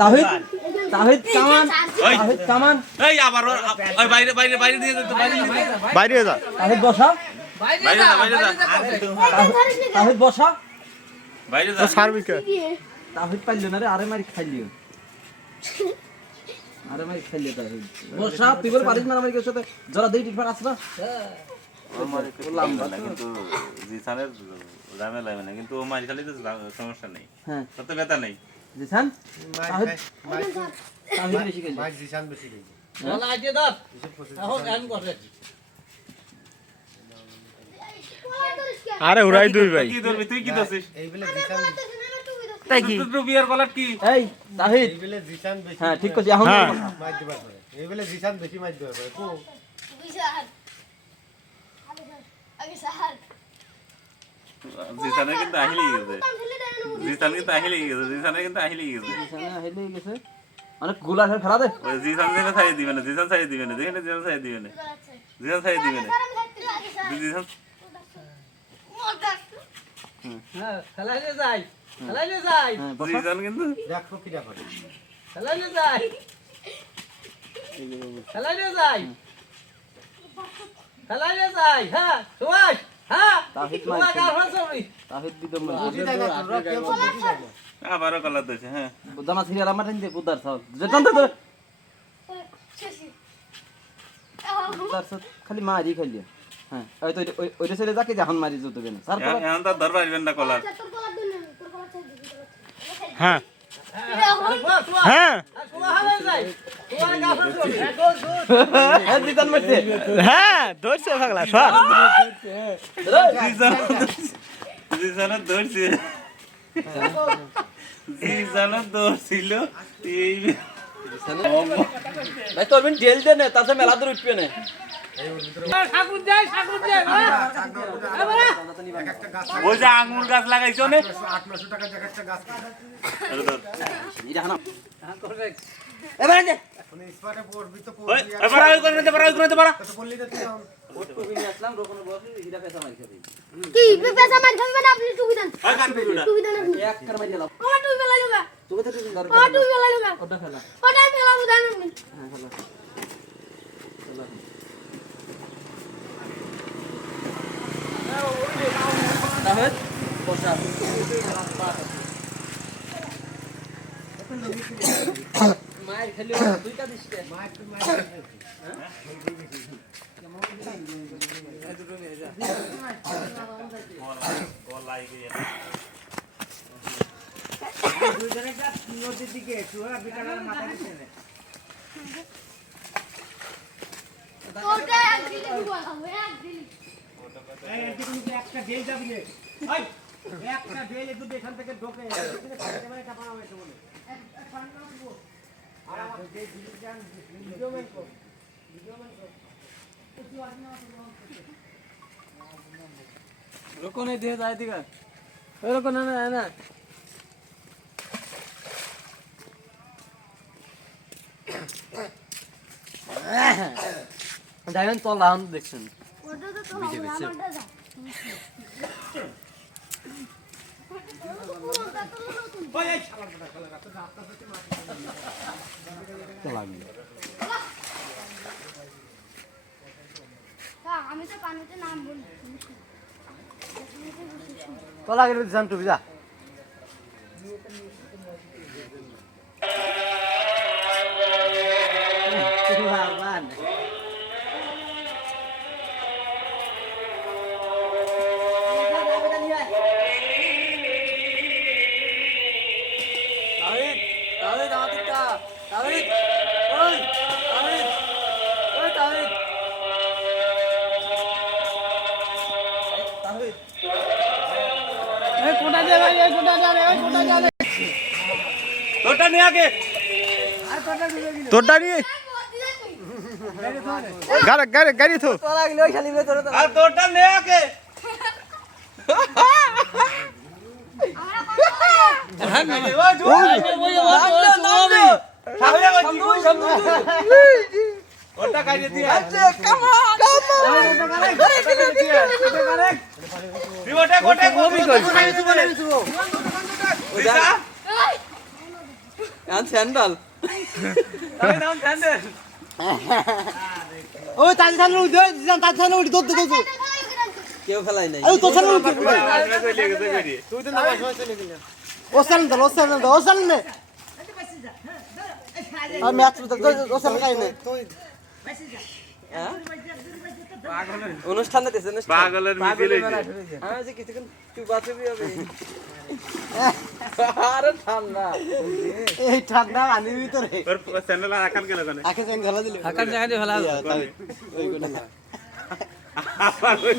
তাহিদ তাহিদ কামান তাহিদ কামান এই আবার ওই বাইরে বাইরে বাইরে দিয়ে দে তো বাইরে যা তাহিদ বসা বাইরে যা বাইরে যা তাহিদ বসা বাইরে যা ও সার্বিকে তাহিদ পাইল না রে আরে মারি খাইলিও আরে মারি খাইলিও তাহিদ বসা তুই বল পারিস না আমার সাথে জরা দেই টিফার আছে না আমার বললাম না কিন্তু জিসানের ঝামেলা মানে কিন্তু ও মার খালি তো সমস্যা নেই হ্যাঁ তত ব্যথা নেই জিসান তাহিদ তাহিদ বেশি খাইলি মাইক জিসান বেশি খাইলি বলা আইতে দাও এখন গান করে আরে উড়াই দুই ভাই কি ধরবি তুই কি দছিস এই বেলে জিসান তাই কি তুই বিয়ার কলার কি এই তাহিদ এই বেলে জিসান বেশি হ্যাঁ ঠিক কইছি এখন হ্যাঁ। মাইক দিবার পারে এই বেলে জিসান বেশি মাইক দিবার পারে কো জিসানের কিন্তু আহিলি গেছে জিসান কিন্তু আহিলি গেছে জিসানের কিন্তু আহিলি গেছে জিসান হেলে গেছে অনেক গোলা ফেলা দে ওই জিসান দিলে ছাই দিবে না জিসান ছাই দিবে না দেখেন জিসান ছাই দিবে না জিসান ছাই দিবে না জিসান হ্যাঁ খেলাইলে যাই খেলাইলে যাই হ্যাঁ বসা জিসান কিন্তু দেখো কি দেখো খেলাইলে যাই খেলাইলে যাই খেলাইলে যাই হ্যাঁ সুভাষ হ্যাঁ তাহিদ তোমার মাইক কার হসবি তাহিদ দিদম বুঝি যায় না তোরা কেউ বুঝি যায় না আবারও কলার দিছে হ্যাঁ বুদামা সিরিয়াল আমার টাইম দে বুদার সাল যেতাম তো বুদার সাল খালি মারি খাইলি হ্যাঁ ওই তো ওই ছেলে যাকে যখন মারি যত কেন স্যার এখন তো ধর পারবেন না কলার হ্যাঁ সুভাষ হ্যাঁ সুভাষ হালে যাই তোমার কার হসবি হ্যাঁ দিতাম মারতে হ্যাঁ ধরছে পাগলা সব জিসানের ধরছে জিসানের ধরছিল এই ভাই তোর বিন ঢেল দে না তাতে মেলা দূর উঠবে না ঠাকুর যাই একটা গাছ ওই যে আঙ্গুর গাছ লাগাইছো নে 800 টাকা জায়গা একটা গাছ এটা হানা এবারে দে মানে স্পটে পড়বি তো ওই পড়বি এবার ওই করে নিতে পারো ওই করে নিতে পারো তো পড়লি তো তুই ওট কবি নিয়ে আসলাম রোকনে বসে হিরা পেছা মারি খাবি কি পেছা মার খাবে না আপনি টুবি দেন ওই কান পিছুটা টুবি দেন আপনি এক কার মারি দিলাম ও টুবি ফেলা লোগা তোকে তো দিন ও টুবি ফেলা লোগা ওটা ফেলা ওটা ফেলা বুদান আপনি হ্যাঁ ফেলা তাহলে বসা মায়ের খেলি দুইটা দিছে নদীর দিকে চুয়া বিটার মাথা দিছে না ওটা এক দিলে ডুবাবো এক দিলে এই এদিকে নিচে একটা ঢেল যাবি রে ওই একটা ঢেল একটু এখান থেকে ঢোকে এখানে ক্যামেরা চাপা হয়েছে বলে এক পানি নাও দিব আর আমার যে ভিডিও জান ভিডিও মেন কর রোকনে দিয়ে যায় দিগা এরকম না না না দেখেন তলাম দেখছেন ওটা তো তোমার আমারটা যা ওই এই শালা শালা তো রাস্তা থেকে তলামি আমি তো পানিতে নাম বলি তলা গেলে জান টুবি যা কোটা যাবে এই কোটা যাবে ওই কোটা যাবে তোরটা নিয়ে আগে তোরটা নিয়ে গাড়ি তো তলা গেলে ওই খালি তোরে আর তোরটা নিয়ে আগে ওটা কাইয়ে দিয়ে ওটা গোটে গোবি কই এখন স্যান্ডেল ওই তাজ সামনে উঠে তাজ সামনে উঠে দৌড় দৌড় কেউ ফেলাই নাই ওই তোর সামনে উঠে চলে গেছে বেরিয়ে তুই তো নামাজ সময় চলে গেলি ও সামনে আর ম্যাচ ও সামনে কাই না তুই অনুষ্ঠান দিতেছে পাগলের মিছিল হইছে আমি যে কিছুক্ষণ চুপা চুপি হবে আরে ঠান্ডা এই ঠান্ডা পানির ভিতরে তোর স্যান্ডেল আর আকান গেল কেন আকে সেন খেলা দিলে আকার জায়গা দিয়ে ফেলা ওই কোনা আবার ওই